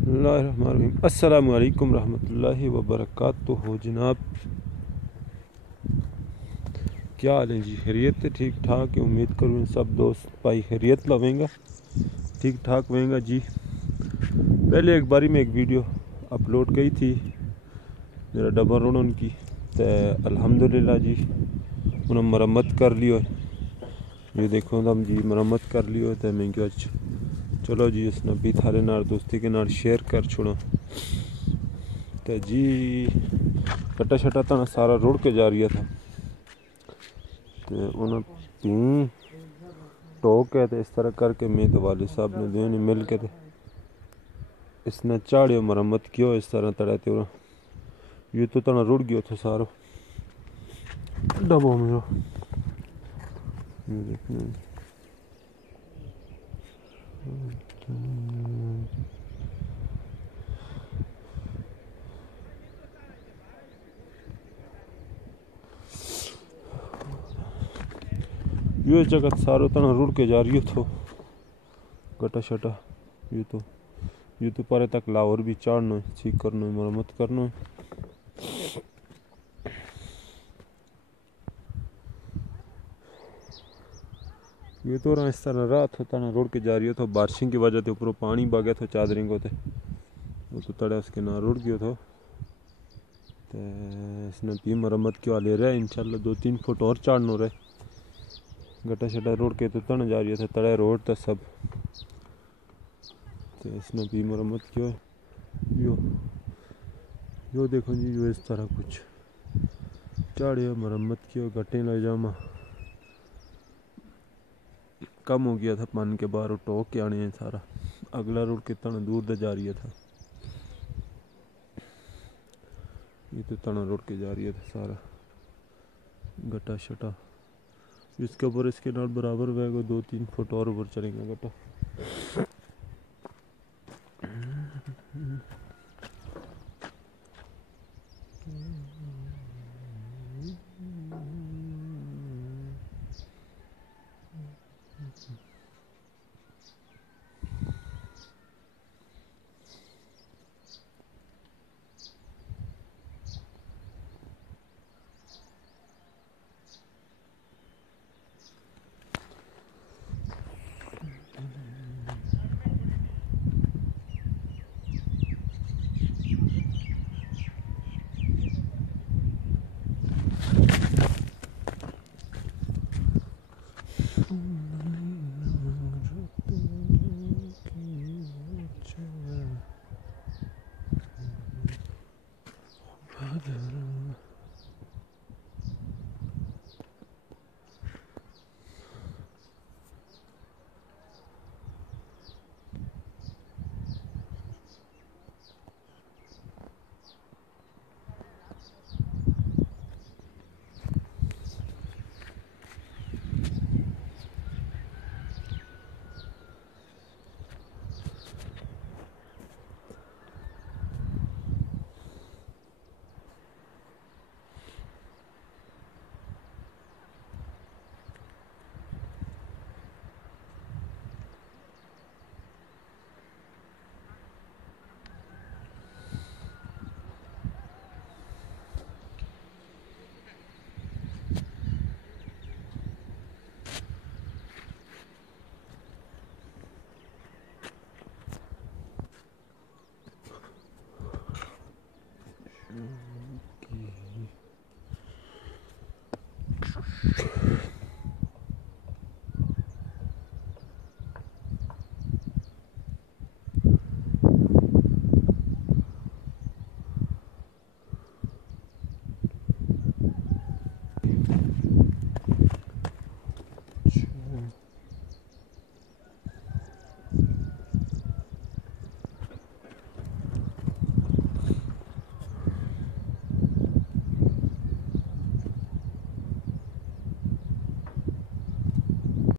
अस्सलामु अलैकुम रहमतुल्लाहि व बरकातुहू। जनाब, क्या हाल है जी? खैरियत है? ठीक ठाक है। उम्मीद करूँ सब दोस्त भाई खैरियत लवेंगा, ठीक ठाक होएगा जी। पहले एक बारी में एक वीडियो अपलोड की थी मेरा डबल रोड उनकी, तो अल्हम्दुलिल्लाह जी उन्होंने मरम्मत कर लियो। ये देखो दम जी मरम्मत कर लियो। तो मैं क्यों चलो जी उसने भी थारे नाल दोस्ती के नाल शेयर कर छोड़ो। तो जी कट्टा शट्टा तो सारा रुड़ के जा रहा था, तो उन्हें पी टोक है। तो इस तरह करके मैं तो वालिद साहब ने दोनों मिल के इसने चाड़ियो मरम्मत कियो इस तरह तड़े। तो ये तो तना रुड़ गयो था सारो डबो मेरो। ये जगत सारो तना रुड़ के जा रही थो गटा शटा। ये तो परे तक लाहौर भी चाड़ना है, ठीक करना है, मरम्मत करना है। ये तो रहा इस तरह रात होता ना रोड के जा रही हो। बारिशों की वजह से ऊपर पानी बह गया था चादरिंग को, वो तो तड़े उसके ना रुड़ गयो था। तो इसने भी मरम्मत क्यों ले रहा है, इंशाल्लाह 2-3 फुट और चाड़नो रहे। गटा शटा रोड के तो तन जा रही था तड़े रोड तक सब। तो इसने भी मरम्मत क्यों यो देखो जी, यो इस तरह कुछ चाड़ियो मरम्मत क्यों गट्टे ले जामा कम हो गया था पानी के बाहर टोक के आने हैं सारा। अगला रोड कितना दूर तक जा रही था, ये तो तना रोड के जा रही था सारा गटा शटा। इसके ऊपर इसके नाल बराबर वह 2-3 फुट और ऊपर चलेंगे गटा।